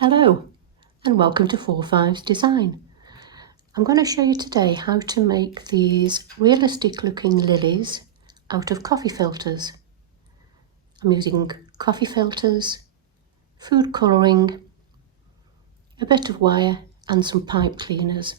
Hello and welcome to 4-5's Design. I'm going to show you today how to make these realistic looking lilies out of coffee filters. I'm using coffee filters, food colouring, a bit of wire and some pipe cleaners.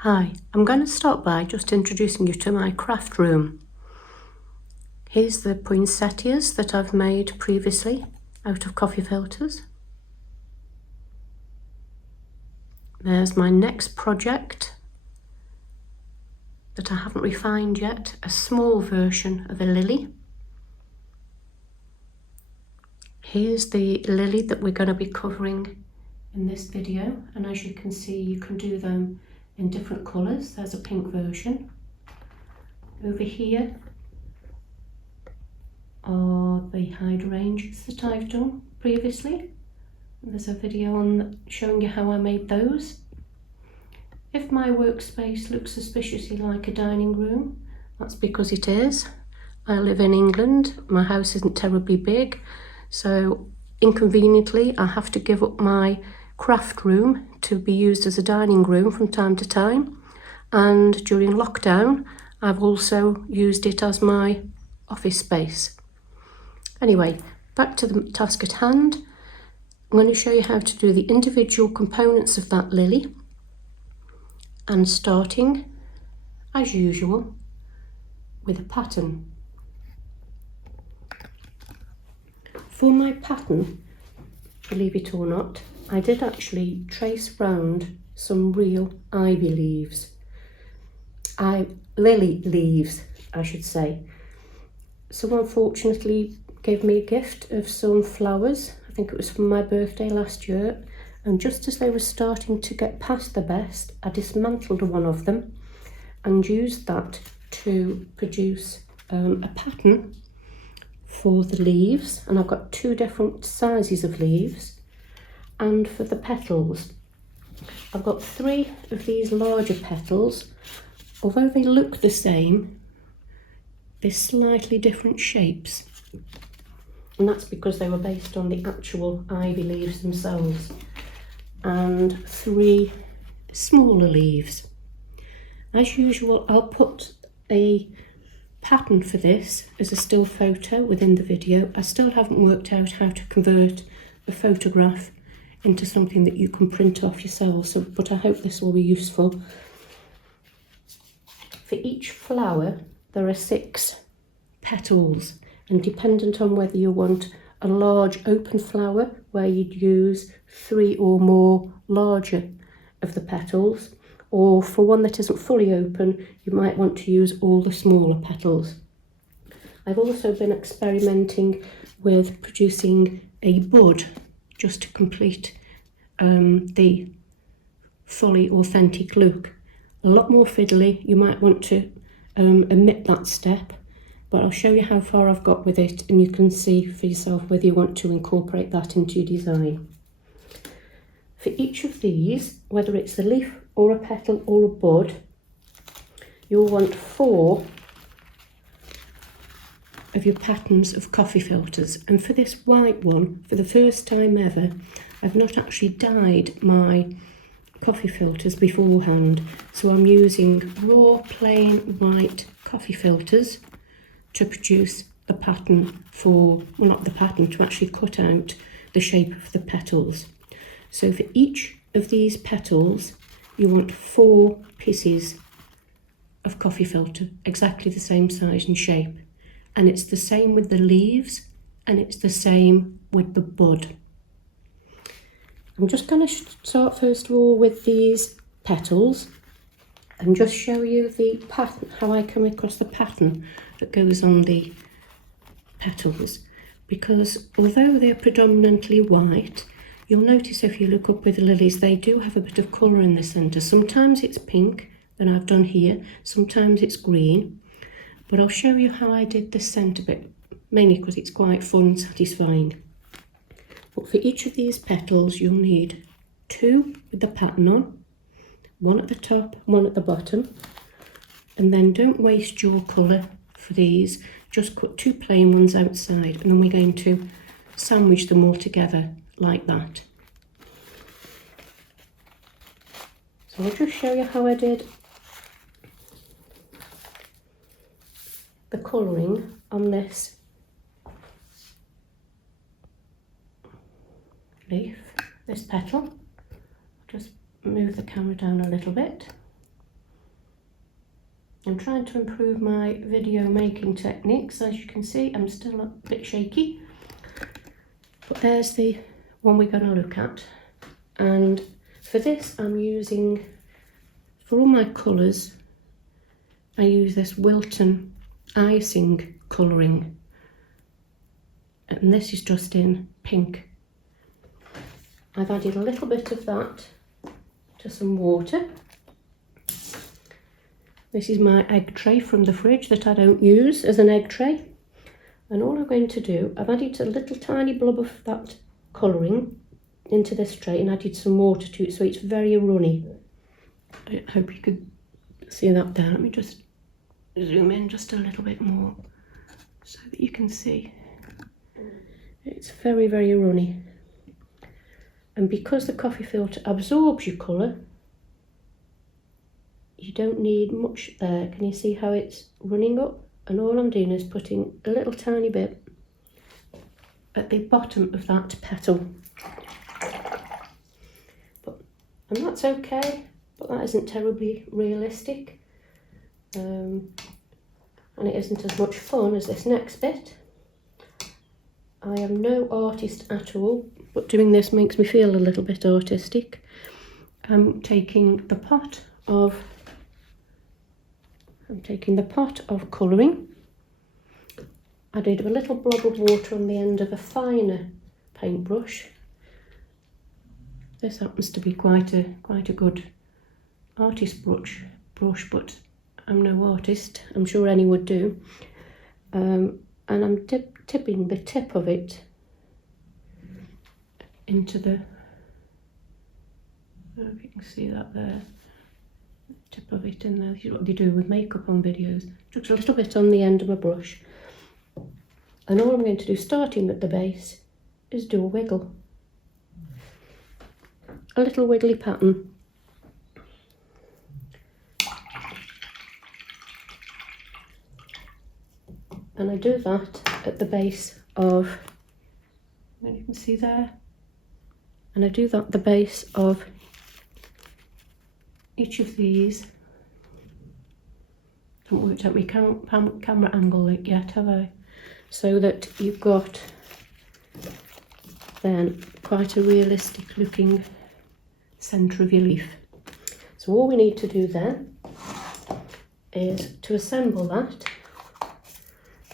Hi, I'm going to start by just introducing you to my craft room. Here's the poinsettias that I've made previously out of coffee filters. There's my next project that I haven't refined yet, a small version of a lily. Here's the lily that we're going to be covering in this video, and as you can see you can do them in different colours. There's a pink version. Over here are the hydrangeas that I've done previously. There's a video on showing you how I made those. If my workspace looks suspiciously like a dining room, that's because it is. I live in England, my house isn't terribly big, so inconveniently I have to give up my craft room to be used as a dining room from time to time, and during lockdown I've also used it as my office space. Anyway, back to the task at hand. I'm going to show you how to do the individual components of that lily, and starting as usual with a pattern. For my pattern, believe it or not, I did actually trace round some real ivy leaves. Lily leaves, I should say. Someone fortunately gave me a gift of some flowers. I think it was for my birthday last year. And just as they were starting to get past the best, I dismantled one of them and used that to produce a pattern for the leaves. And I've got two different sizes of leaves. And for the petals, I've got 3 of these larger petals. Although they look the same, they're slightly different shapes. And that's because they were based on the actual ivy leaves themselves. And 3 smaller leaves. As usual, I'll put a pattern for this as a still photo within the video. I still haven't worked out how to convert a photograph into something that you can print off yourself, but I hope this will be useful. For each flower there are 6 petals, and dependent on whether you want a large open flower where you'd use 3 or more larger of the petals, or for one that isn't fully open you might want to use all the smaller petals. I've also been experimenting with producing a bud just to complete the fully authentic look. A lot more fiddly, you might want to omit that step, but I'll show you how far I've got with it and you can see for yourself whether you want to incorporate that into your design. For each of these, whether it's a leaf or a petal or a bud, you'll want 4 of your patterns of coffee filters. And for this white one, for the first time ever, I've not actually dyed my coffee filters beforehand, so I'm using raw plain white coffee filters to produce the pattern for, well, not the pattern, to actually cut out the shape of the petals. So for each of these petals you want 4 pieces of coffee filter, exactly the same size and shape. And it's the same with the leaves, and it's the same with the bud. I'm just going to start first of all with these petals and just show you the pattern, how I come across the pattern that goes on the petals. Because although they're predominantly white, You'll notice if you look up with the lilies, they do have a bit of colour in the centre. Sometimes it's pink, that I've done here, sometimes it's green, but I'll show you how I did the centre bit, mainly because it's quite fun and satisfying. But for each of these petals you'll need 2 with the pattern on, 1 at the top, 1 at the bottom, and then don't waste your colour for these, just cut 2 plain ones outside, and then we're going to sandwich them all together like that. So I'll just show you how I did the colouring on this leaf, this petal. Just move the camera down a little bit. I'm trying to improve my video making techniques. As you can see, I'm still a bit shaky, but there's the one we're going to look at. And for this I'm using, for all my colours, I use this wilt and icing colouring, and this is just in pink. I've added a little bit of that to some water. This is my egg tray from the fridge that I don't use as an egg tray, and all I'm going to do, I've added a little tiny blob of that colouring into this tray and added some water to it, so it's very runny. I hope you could see that there. Let me just zoom in just a little bit more so that you can see. It's very, very runny. And because the coffee filter absorbs your colour, you don't need much there. Can you see how it's running up? And all I'm doing is putting a little tiny bit at the bottom of that petal. And that's okay, but that isn't terribly realistic. And it isn't as much fun as this next bit. I am no artist at all, but doing this makes me feel a little bit artistic. I'm taking the pot of colouring. I did a little blob of water on the end of a finer paintbrush. This happens to be quite a good artist brush, but I'm no artist. I'm sure any would do. And I'm tipping the tip of it into the, I don't know if you can see that there, tip of it in there. This is what they do with makeup on videos. Just a little bit on the end of my brush. And all I'm going to do, starting at the base, is do a wiggle. A little wiggly pattern. And I do that at the base of, you can see there, and I do that at the base of each of these. Haven't worked out my camera angle yet, have I? So that you've got then quite a realistic looking centre of your leaf. So all we need to do then is to assemble that,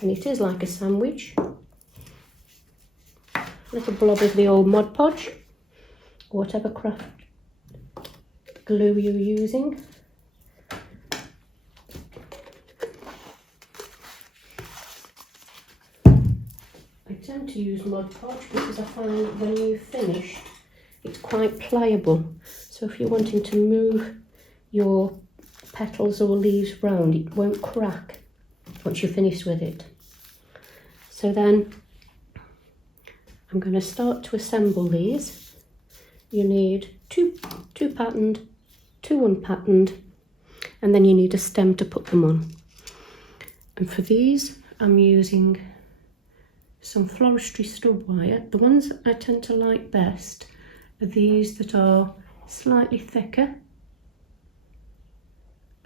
and it is like a sandwich. A little blob of the old Mod Podge, or whatever craft glue you're using. I tend to use Mod Podge because I find when you finish it's quite pliable, so if you're wanting to move your petals or leaves round, it won't crack once you're finished with it. So then I'm going to start to assemble these. You need two patterned, 2 unpatterned, and then you need a stem to put them on. And for these I'm using some floristry stub wire. The ones I tend to like best are these that are slightly thicker.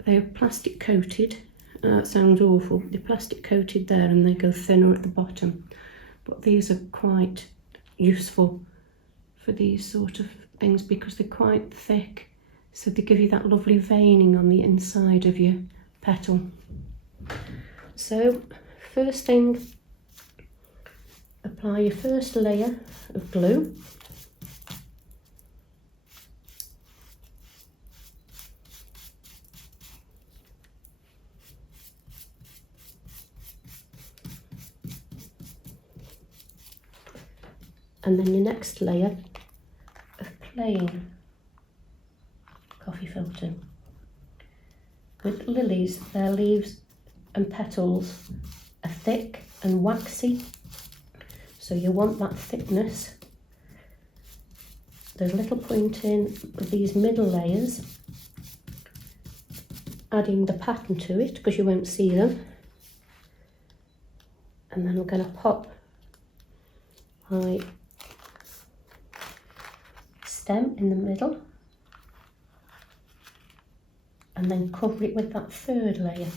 They're plastic coated. That sounds awful. They're plastic coated there and they go thinner at the bottom. But these are quite useful for these sort of things because they're quite thick. So they give you that lovely veining on the inside of your petal. So first thing, apply your first layer of glue. and then your next layer of plain coffee filter. With lilies, their leaves and petals are thick and waxy, so you want that thickness. There's little point in with these middle layers adding the pattern to it because you won't see them. And then we're going to pop my stem in the middle and then cover it with that third layer.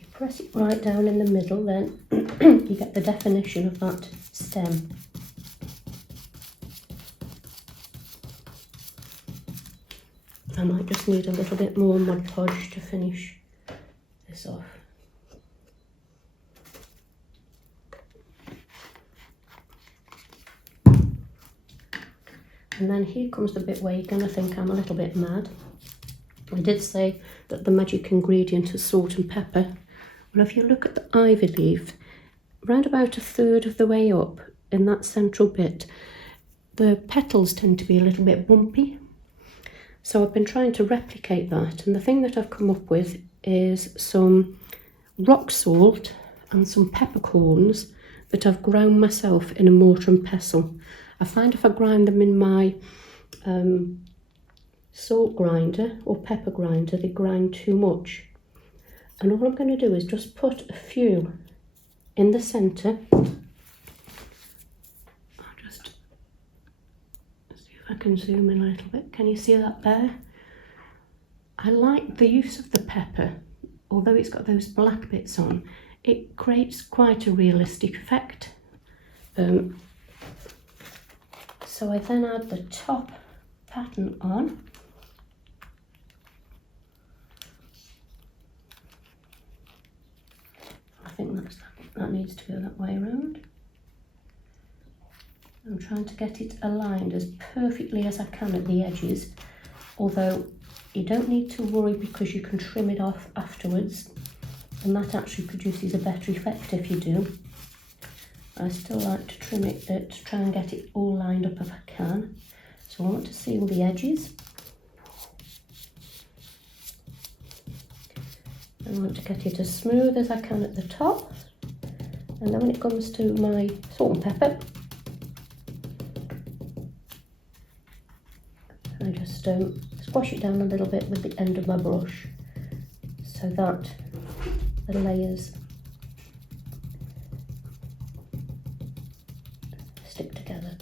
You press it right down in the middle, then you get the definition of that stem. I might just need a little bit more Mod Podge to finish this off. And then here comes the bit where you're going to think I'm a little bit mad. I did say that the magic ingredient is salt and pepper. Well, if you look at the ivy leaf, round about a third of the way up in that central bit, the petals tend to be a little bit bumpy. So I've been trying to replicate that, and the thing that I've come up with is some rock salt and some peppercorns that I've ground myself in a mortar and pestle. I find if I grind them in my salt grinder or pepper grinder, they grind too much. And all I'm going to do is just put a few in the centre. I'll just see if I can zoom in a little bit. Can you see that there? I like the use of the pepper, although it's got those black bits on. It creates quite a realistic effect. So I then add the top pattern on. I think that needs to go that way around. I'm trying to get it aligned as perfectly as I can at the edges, although you don't need to worry because you can trim it off afterwards, and that actually produces a better effect if you do. I still like to trim it to try and get it all lined up if I can. So I want to seal the edges. I want to get it as smooth as I can at the top. And then when it comes to my salt and pepper, I just squash it down a little bit with the end of my brush so that the layers stick together.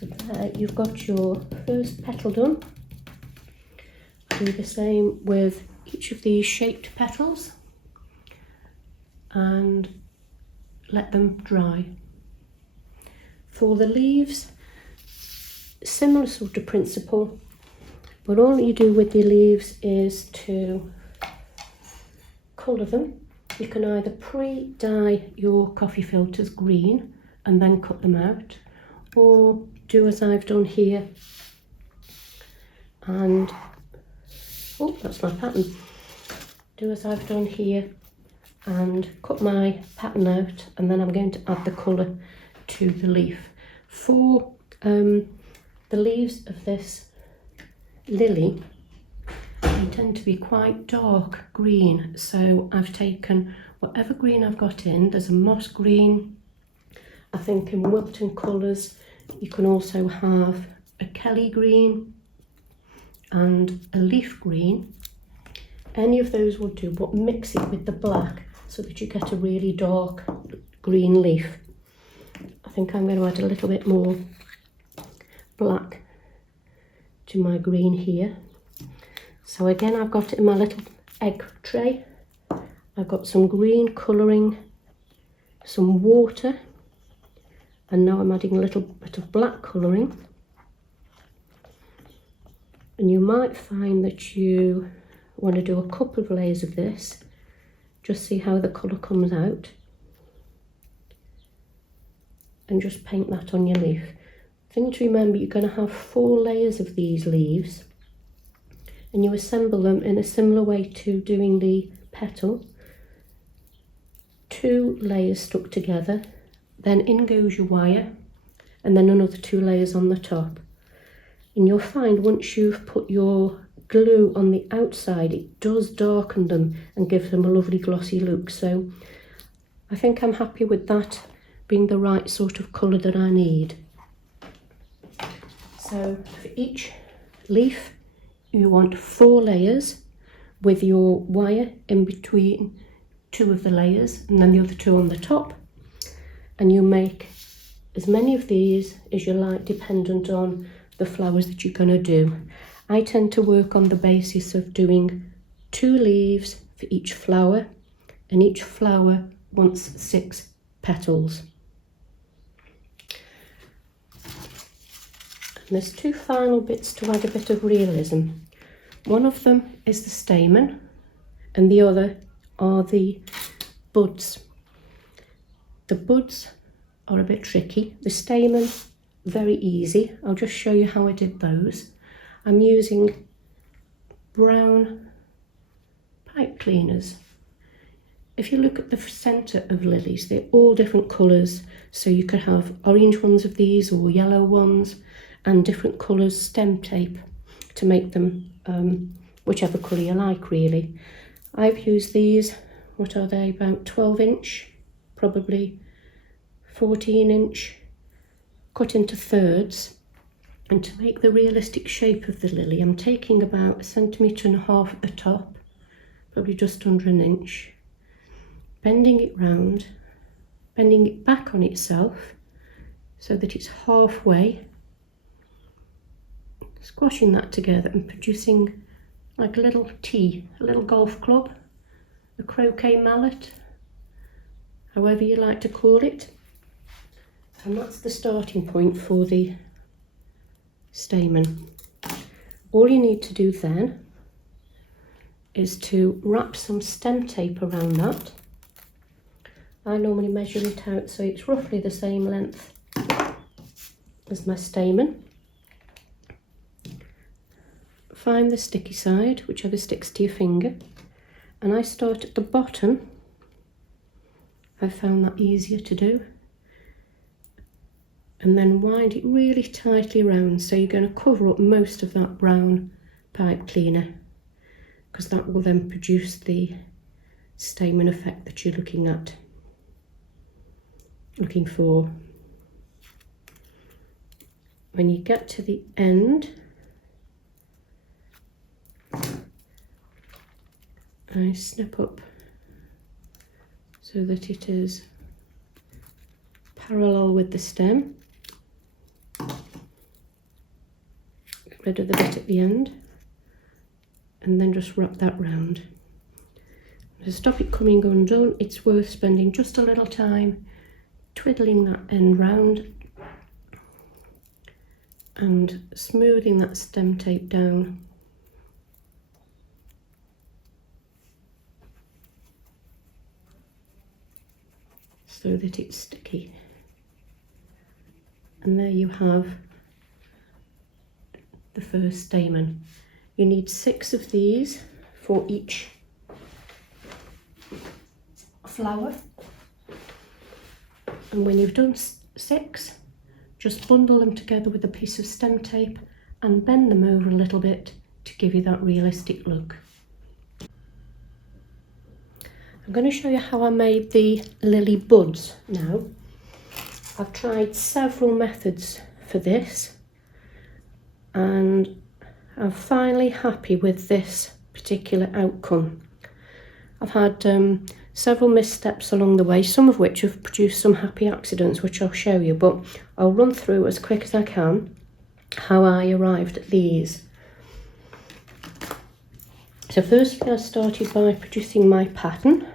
So there you've got your first petal done. Do the same with each of these shaped petals and let them dry. For the leaves, similar sort of principle, but all you do with the leaves is to colour them. You can either pre-dye your coffee filters green and then cut them out, or do as I've done here and, oh, that's my pattern. Do as I've done here and cut my pattern out, and then I'm going to add the colour to the leaf. For the leaves of this lily, they tend to be quite dark green, so I've taken whatever green I've got in. There's a moss green, I think in Wilton colours. You can also have a Kelly green and a leaf green. Any of those will do, but mix it with the black so that you get a really dark green leaf. I think I'm going to add a little bit more black to my green here. So again, I've got it in my little egg tray. I've got some green colouring, some water, And now I'm adding a little bit of black colouring. And you might find that you want to do a couple of layers of this, just see how the colour comes out. And just paint that on your leaf. Thing to remember, you're going to have 4 layers of these leaves, and you assemble them in a similar way to doing the petal. 2 layers stuck together, then in goes your wire, and then another 2 layers on the top. And you'll find once you've put your glue on the outside, it does darken them and give them a lovely glossy look. So I think I'm happy with that being the right sort of colour that I need. So for each leaf you want 4 layers with your wire in between 2 of the layers, and then the other 2 on the top, and you make as many of these as you like dependent on the flowers that you're going to do. I tend to work on the basis of doing 2 leaves for each flower, and each flower wants 6 petals. And there's 2 final bits to add a bit of realism. One of them is the stamen, and the other are the buds. The buds are a bit tricky. The stamen, very easy. I'll just show you how I did those. I'm using brown pipe cleaners. If you look at the centre of lilies, they're all different colours. So you could have orange ones of these or yellow ones, and different colours stem tape to make them whichever colour you like, really. I've used these, what are they, about 12 inch, probably 14 inch, cut into thirds. And to make the realistic shape of the lily, I'm taking about 1.5 centimetres at the top, probably just under an inch, bending it round, bending it back on itself so that it's halfway, squashing that together and producing like a little T, a little golf club, a croquet mallet, however you like to call it. And that's the starting point for the stamen. All you need to do then is to wrap some stem tape around that. I normally measure it out so it's roughly the same length as my stamen. Find the sticky side, whichever sticks to your finger, and I start at the bottom. I found that easier to do. And then wind it really tightly around, so you're going to cover up most of that brown pipe cleaner, because that will then produce the stamen effect that you're looking for. When you get to the end, I snip up so that it is parallel with the stem. Get rid of the bit at the end, and then just wrap that round. To stop it coming undone, it's worth spending just a little time twiddling that end round and smoothing that stem tape down. So that it's sticky. And there you have the first stamen. You need 6 of these for each flower. And when you've done 6, just bundle them together with a piece of stem tape and bend them over a little bit to give you that realistic look. I'm going to show you how I made the lily buds now. I've tried several methods for this, and I'm finally happy with this particular outcome. I've had several missteps along the way, some of which have produced some happy accidents, which I'll show you, but I'll run through as quick as I can how I arrived at these. So firstly, I started by producing my pattern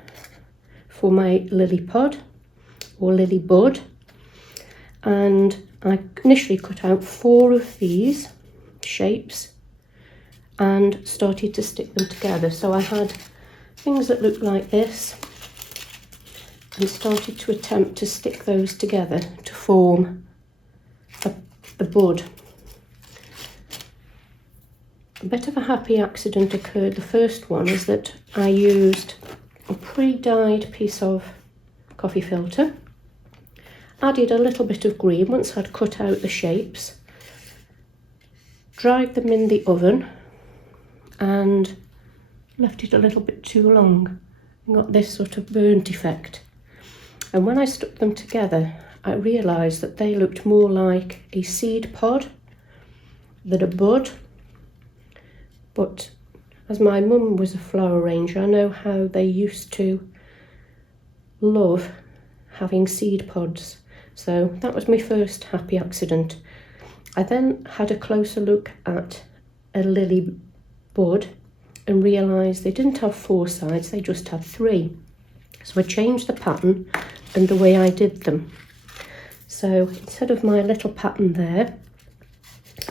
for my lily pod or lily bud, and I initially cut out 4 of these shapes and started to stick them together. So I had things that looked like this and started to attempt to stick those together to form the bud. A bit of a happy accident occurred. The first one is that I used a pre-dyed piece of coffee filter, added a little bit of green once I'd cut out the shapes, dried them in the oven and left it a little bit too long and got this sort of burnt effect. And when I stuck them together, I realised that they looked more like a seed pod than a bud. But as my mum was a flower arranger, I know how they used to love having seed pods. So that was my first happy accident. I then had a closer look at a lily bud and realised they didn't have 4 sides, they just had 3. So I changed the pattern and the way I did them. So instead of my little pattern there,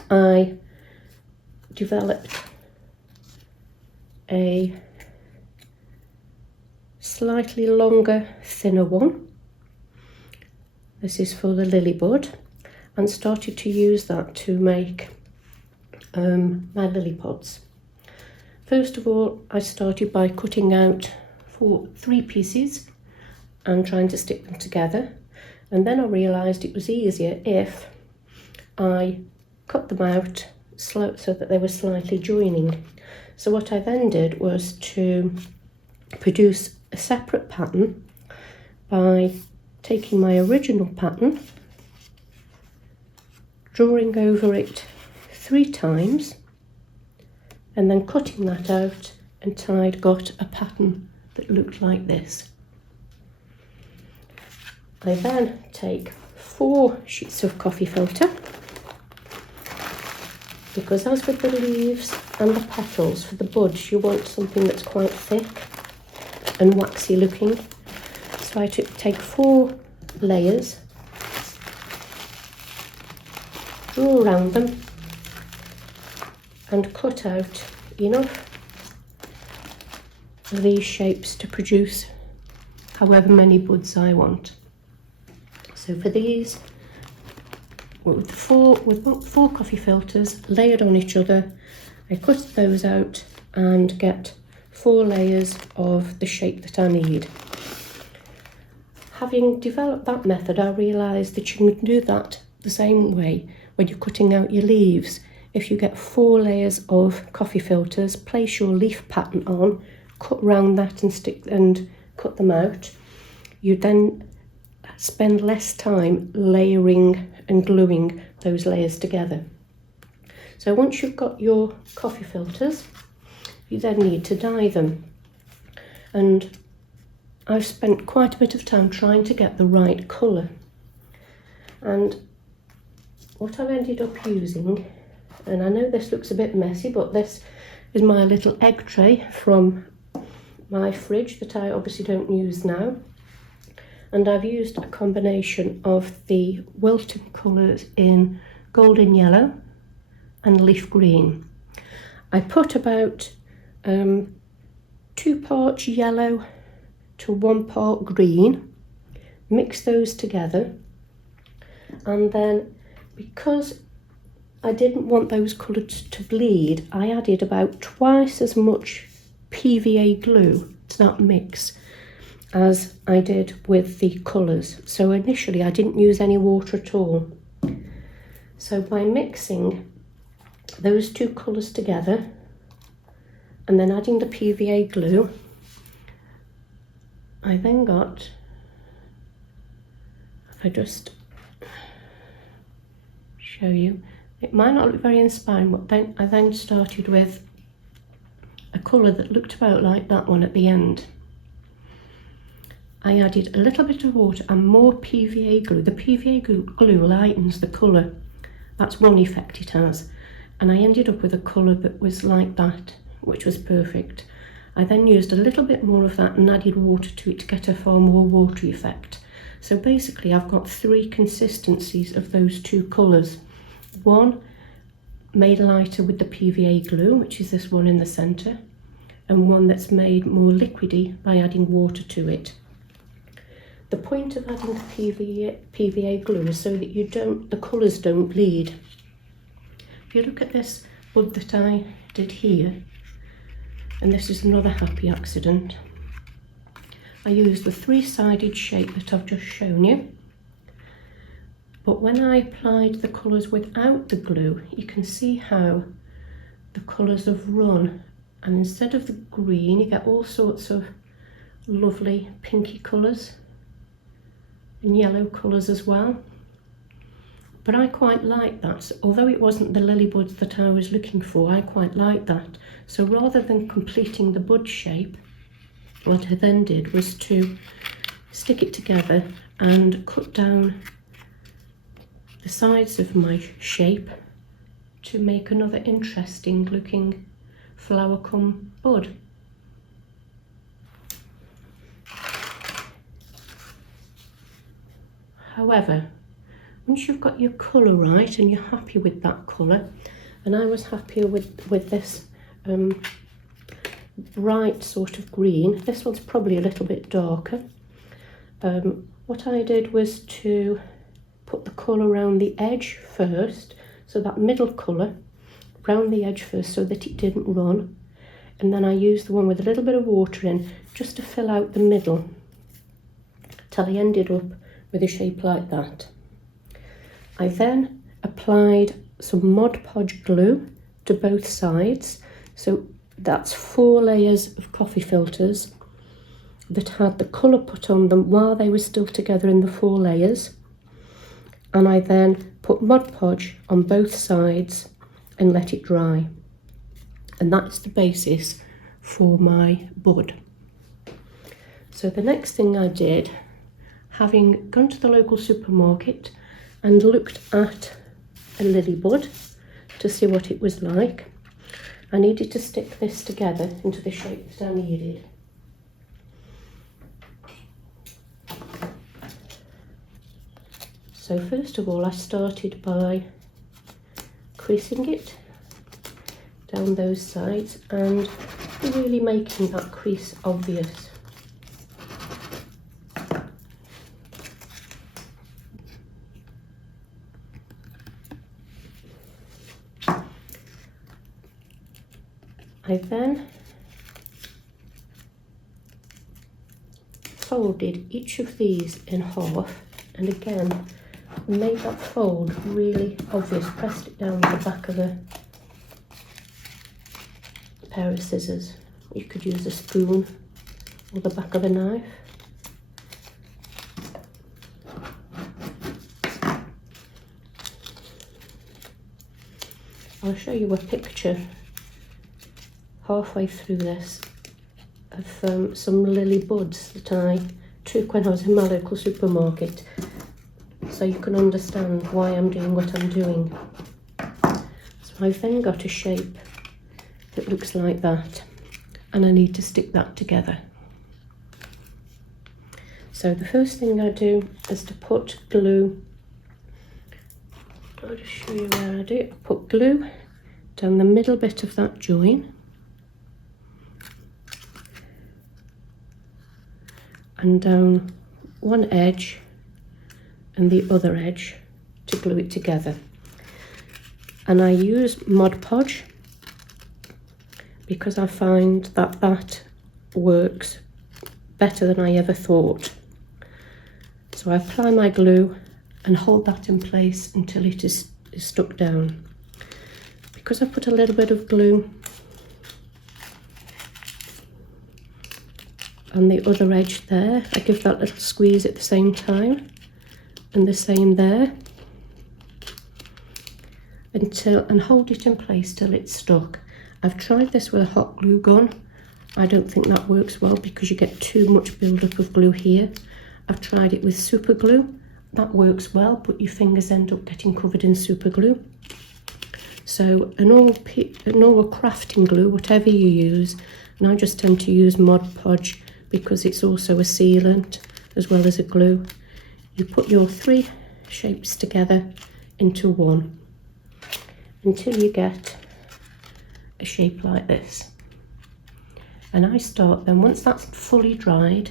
I developed a slightly longer, thinner one. This is for the lily bud, and started to use that to make my lily pods. First of all, I started by cutting out 3 pieces and trying to stick them together, and then I realised it was easier if I cut them out so that they were slightly joining. So what I then did was to produce a separate pattern by taking my original pattern, drawing over it 3 times, and then cutting that out until I'd got a pattern that looked like this. I then take 4 sheets of coffee filter, because as with the leaves and the petals, for the buds you want something that's quite thick and waxy looking. So I take 4 layers, draw around them and cut out enough of these shapes to produce however many buds I want. So for these, with 4 coffee filters layered on each other, I cut those out and get 4 layers of the shape that I need. Having developed that method, I realised that you can do that the same way when you're cutting out your leaves. If you get 4 layers of coffee filters, place your leaf pattern on, cut round that and cut them out, you then spend less time layering and gluing those layers together. So once you've got your coffee filters, you then need to dye them. And I've spent quite a bit of time trying to get the right colour. And what I've ended up using, and I know this looks a bit messy, but this is my little egg tray from my fridge that I obviously don't use now. And I've used a combination of the wilting colours in golden yellow and leaf green. I put about 2 parts yellow to 1 part green, mix those together, and then because I didn't want those colours to bleed, I added about twice as much PVA glue to that mix as I did with the colours. So initially I didn't use any water at all. So by mixing those 2 colours together and then adding the PVA glue, I then got, if I just show you, it might not look very inspiring, but then I then started with a colour that looked about like that one at the end. I added a little bit of water and more PVA glue. The PVA glue lightens the colour. That's one effect it has. And I ended up with a colour that was like that, which was perfect. I then used a little bit more of that and added water to it to get a far more watery effect. So basically I've got 3 consistencies of those 2 colours. One made lighter with the PVA glue, which is this one in the centre, and one that's made more liquidy by adding water to it. The point of adding the PVA glue is so that the colours don't bleed. If you look at this bud that I did here, and this is another happy accident, I used the 3-sided shape that I've just shown you, but when I applied the colours without the glue, you can see how the colours have run, and instead of the green you get all sorts of lovely pinky colours and yellow colours as well. But I quite like that. So although it wasn't the lily buds that I was looking for, I quite like that. So rather than completing the bud shape, what I then did was to stick it together and cut down the sides of my shape to make another interesting looking flower come bud. However, once you've got your colour right and you're happy with that colour, and I was happier with this bright sort of green. This one's probably a little bit darker. What I did was to put the colour around the edge first, so that middle colour around the edge first so that it didn't run, and then I used the one with a little bit of water in just to fill out the middle till I ended up with a shape like that. I then applied some Mod Podge glue to both sides, so that's 4 layers of coffee filters that had the colour put on them while they were still together in the 4 layers, and I then put Mod Podge on both sides and let it dry, and that's the basis for my bud. So the next thing I did, having gone to the local supermarket and looked at a lily bud to see what it was like, I needed to stick this together into the shape that I needed. So first of all I started by creasing it down those sides and really making that crease obvious. I then folded each of these in half, and again made that fold really obvious, pressed it down with the back of a pair of scissors. You could use a spoon or the back of a knife. I'll show you a picture halfway through this of some lily buds that I took when I was in my local supermarket, so you can understand why I'm doing what I'm doing. So I've then got a shape that looks like that, and I need to stick that together. So the first thing I do is to put glue. I'll just show you where I do it. I put glue down the middle bit of that join, and down one edge and the other edge to glue it together. And I use Mod Podge because I find that that works better than I ever thought. So I apply my glue and hold that in place until it is stuck down. Because I put a little bit of glue on the other edge there, I give that little squeeze at the same time, and the same there, and hold it in place till it's stuck. I've tried this with a hot glue gun. I don't think that works well because you get too much build-up of glue here. I've tried it with super glue. That works well, but your fingers end up getting covered in super glue. So a normal crafting glue, whatever you use, and I just tend to use Mod Podge because it's also a sealant as well as a glue. you put your 3 shapes together into one until you get a shape like this. And I start then, once that's fully dried,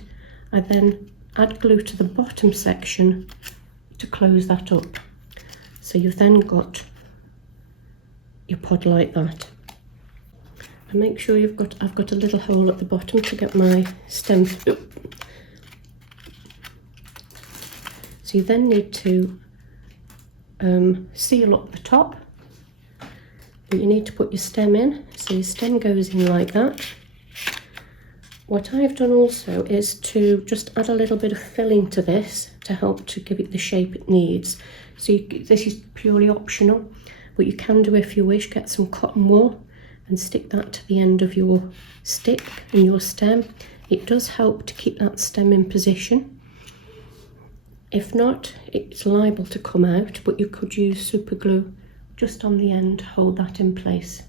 I then add glue to the bottom section to close that up. So you've then got your pod like that. And make sure I've got a little hole at the bottom to get my stem through. So you then need to seal up the top. And you need to put your stem in. So your stem goes in like that. What I've done also is to just add a little bit of filling to this to help to give it the shape it needs. So this is purely optional, but you can do, if you wish, get some cotton wool and stick that to the end of your stick and your stem. It does help to keep that stem in position. If not, it's liable to come out, but you could use super glue just on the end to hold that in place.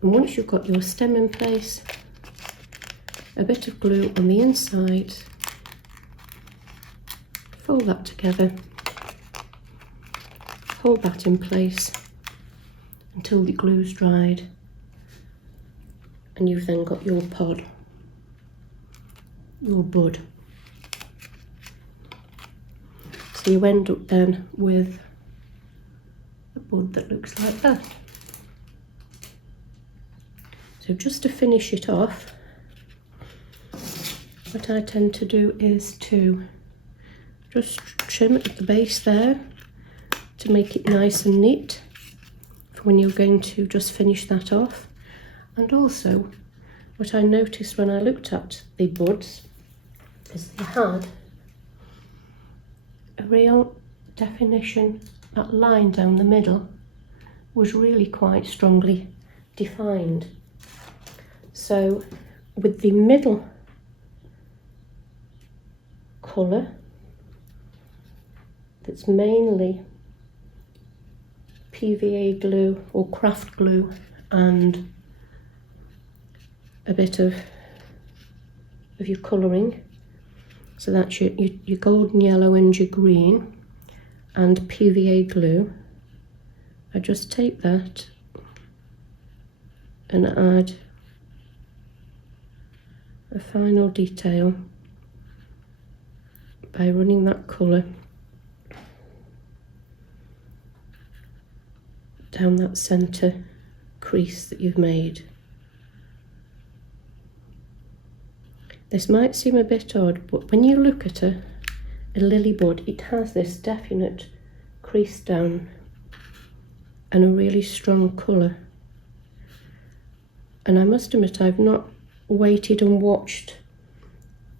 And once you've got your stem in place, a bit of glue on the inside, fold that together, hold that in place until the glue's dried, and you've then got your pod, your bud. So you end up then with a bud that looks like that. So just to finish it off, what I tend to do is to just trim at the base there to make it nice and neat for when you're going to just finish that off. And also, what I noticed when I looked at the buds is they had a real definition. That line down the middle was really quite strongly defined. So with the middle colour, that's mainly PVA glue or craft glue and a bit of your colouring, so that's your golden yellow and your green and PVA glue. I just take that and add a final detail by running that colour down that centre crease that you've made. This might seem a bit odd, but when you look at a lily bud, it has this definite crease down and a really strong colour. And I must admit, I've not waited and watched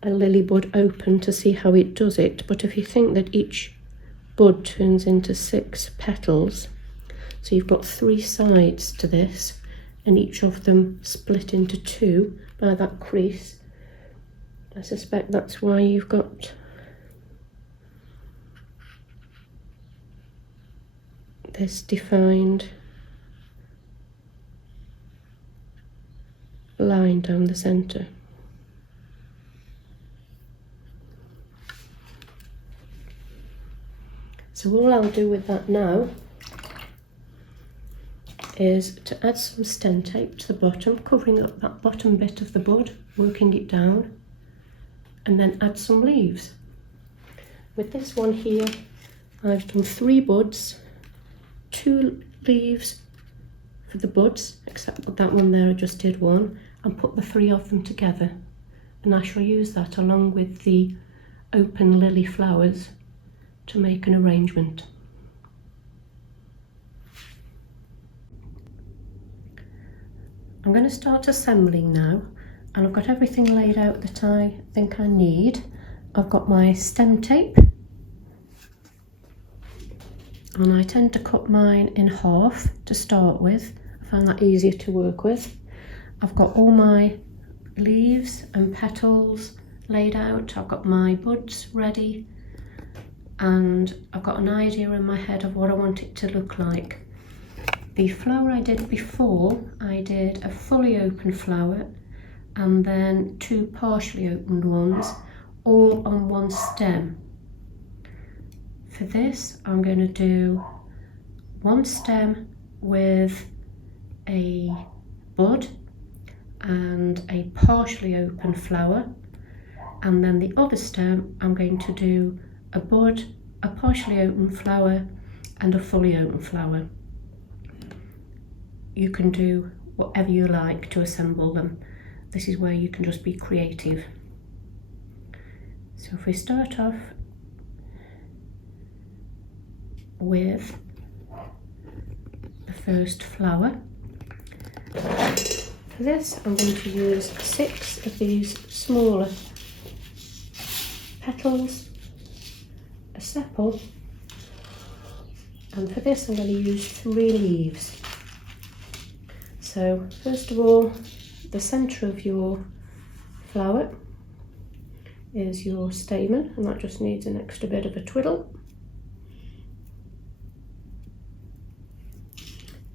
a lily bud open to see how it does it, but if you think that each bud turns into 6 petals, so you've got 3 sides to this and each of them split into 2 by that crease, I suspect that's why you've got this defined line down the centre. So all I'll do with that now is to add some stem tape to the bottom, covering up that bottom bit of the bud, working it down, and then add some leaves. With this one here, I've done 3 buds, 2 leaves for the buds, except that one there I just did 1, and put the 3 of them together. And I shall use that along with the open lily flowers to make an arrangement. I'm going to start assembling now, and I've got everything laid out that I think I need. I've got my stem tape, and I tend to cut mine in half to start with. I find that easier to work with. I've got all my leaves and petals laid out. I've got my buds ready, and I've got an idea in my head of what I want it to look like. The flower I did before, I did a fully open flower and then 2 partially opened ones, all on one stem. For this, I'm going to do one stem with a bud and a partially open flower, and then the other stem I'm going to do a bud, a partially open flower and a fully open flower. You can do whatever you like to assemble them. This is where you can just be creative. So if we start off with the first flower, for this I'm going to use 6 of these smaller petals, a sepal, and for this I'm going to use 3 leaves. So first of all, the centre of your flower is your stamen, and that just needs an extra bit of a twiddle.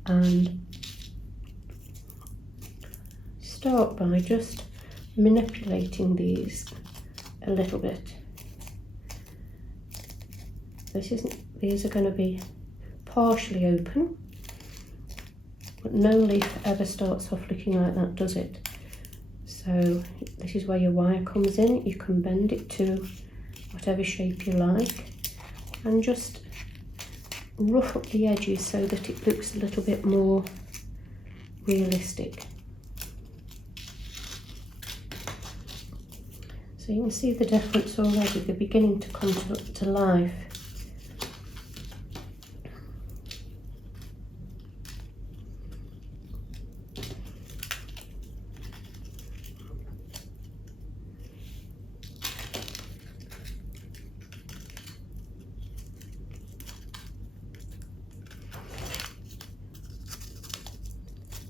And start by just manipulating these a little bit. These are going to be partially open, but no leaf ever starts off looking like that, does it? So this is where your wire comes in. You can bend it to whatever shape you like and just rough up the edges so that it looks a little bit more realistic. So you can see the difference already, they're beginning to come to life.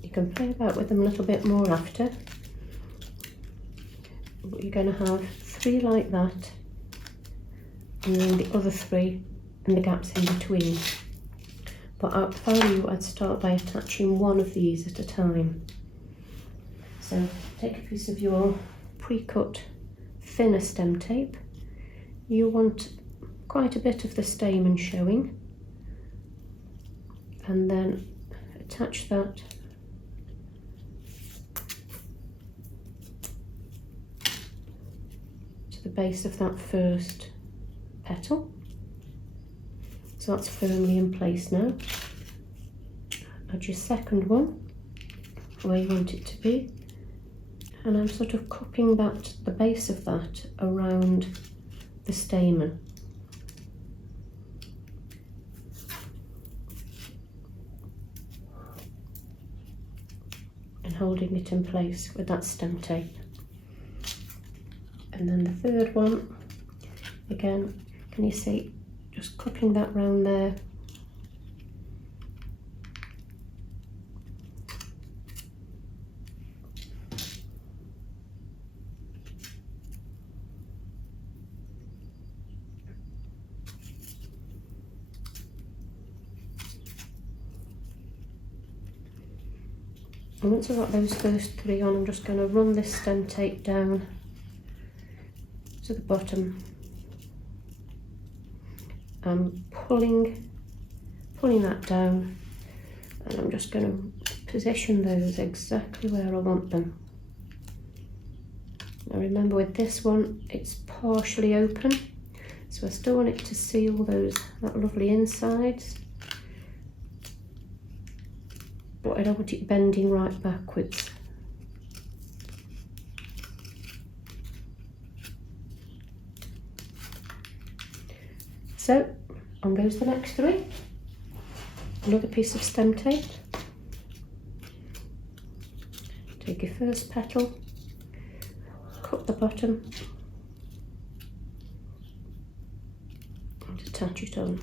You can play about with them a little bit more after, but you're going to have 3 like that, and then the other 3 and the gaps in between. But if I were you, I'd start by attaching one of these at a time. So take a piece of your pre-cut thinner stem tape. You want quite a bit of the stamen showing, and then attach that to the base of that first petal. So that's firmly in place now. Add your second one where you want it to be, and I'm sort of cupping the base of that around the stamen. And holding it in place with that stem tape. And then the third one, again, can you see, just cupping that round there. And once I've got those first 3 on, I'm just going to run this stem tape down to the bottom. I'm pulling that down, and I'm just going to position those exactly where I want them. Now remember, with this one it's partially open, so I still want it to see all that lovely insides, but I don't want it bending right backwards. So on goes the next 3. Another piece of stem tape. Take your first petal, cut the bottom and attach it on.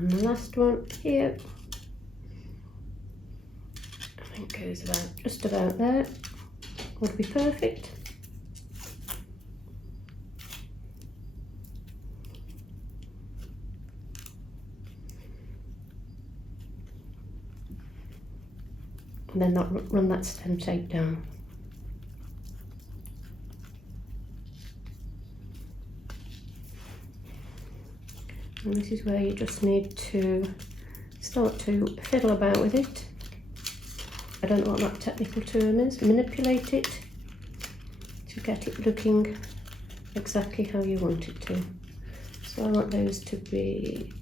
And the last one here, I think goes about just about there, would be perfect. And then run that stem tape down. And this is where you just need to start to fiddle about with it. I don't know what that technical term is. Manipulate it to get it looking exactly how you want it to. So I want those to be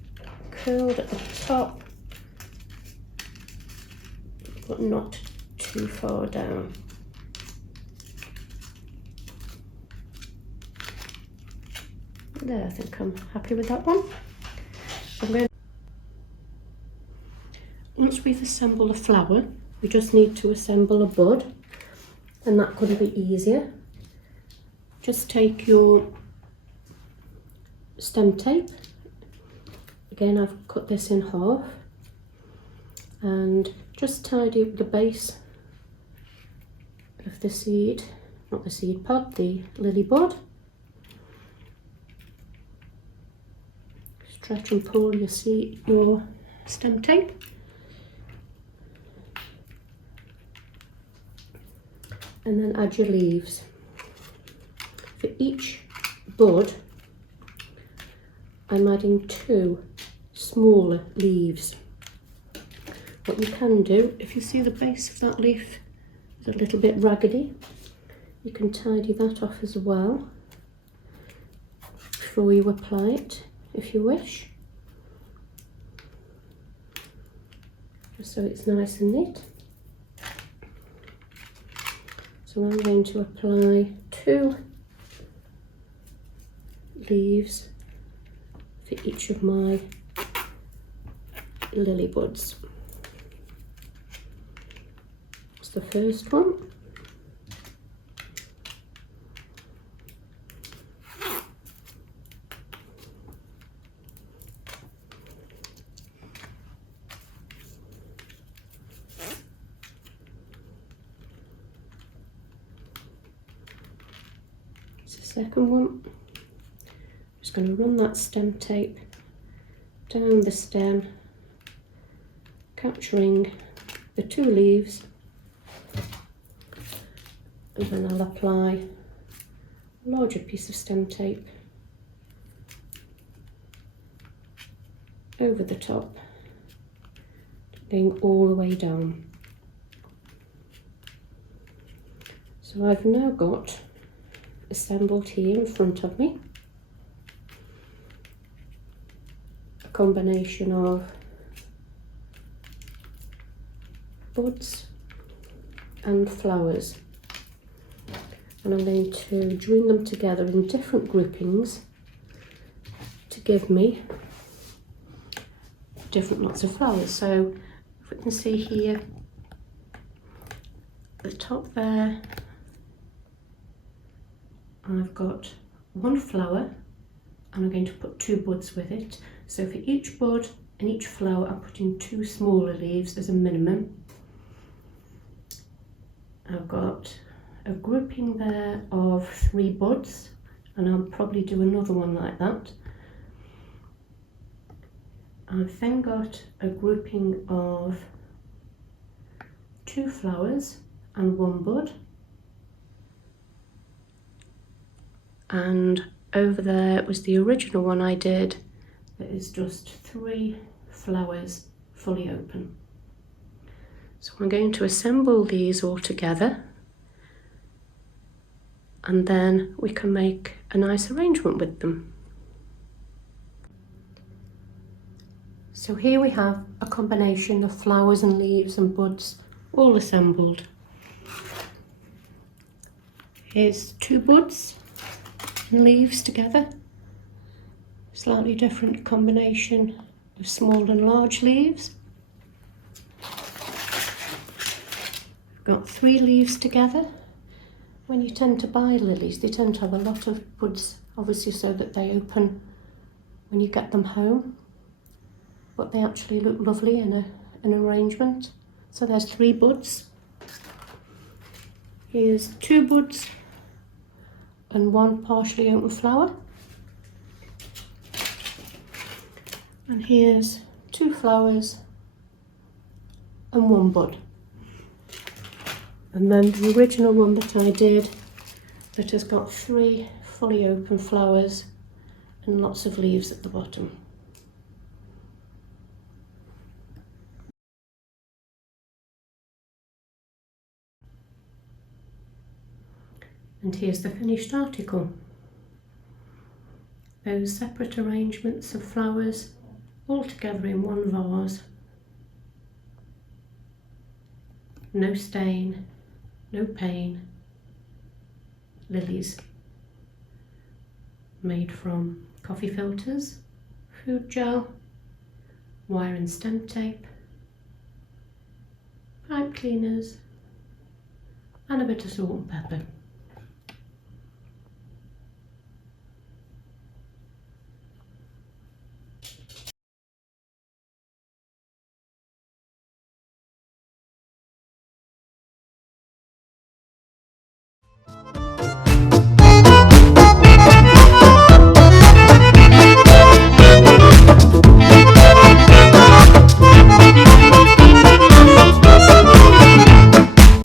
curled at the top, but not too far down. There, I think I'm happy with that one. So once we've assembled a flower, we just need to assemble a bud, and that couldn't be easier. Just take your stem tape. Again, I've cut this in half, and just tidy up the base of the seed, not the seed pod, the lily bud. Stretch and pull your stem tape. And then add your leaves. For each bud, I'm adding 2 smaller leaves. What you can do, if you see the base of that leaf is a little bit raggedy, you can tidy that off as well before you apply it, if you wish, just so it's nice and neat. So I'm going to apply 2 leaves for each of my lily buds. That's the first one. Second one, I'm just going to run that stem tape down the stem, capturing the 2 leaves, and then I'll apply a larger piece of stem tape over the top, going all the way down. So I've now got assembled here in front of me a combination of buds and flowers, and I'm going to join them together in different groupings to give me different lots of flowers. So if we can see here at the top there, I've got 1 flower, and I'm going to put 2 buds with it. So for each bud and each flower, I'm putting 2 smaller leaves as a minimum. I've got a grouping there of 3 buds, and I'll probably do another one like that. I've then got a grouping of 2 flowers and 1 bud. And over there was the original one I did, that is just 3 flowers fully open. So I'm going to assemble these all together, and then we can make a nice arrangement with them. So here we have a combination of flowers and leaves and buds all assembled. Here's 2 buds and leaves together, slightly different combination of small and large leaves. We've got 3 leaves together. When you tend to buy lilies, they tend to have a lot of buds, obviously so that they open when you get them home. but they actually look lovely in an arrangement. So there's 3 buds. Here's 2 buds and 1 partially open flower. And here's 2 flowers and 1 bud. And then the original one that I did, that has got 3 fully open flowers and lots of leaves at the bottom. And here's the finished article. Those separate arrangements of flowers all together in one vase. No stain, no pain. Lilies. Made from coffee filters, food gel, wire and stem tape, pipe cleaners, and a bit of salt and pepper.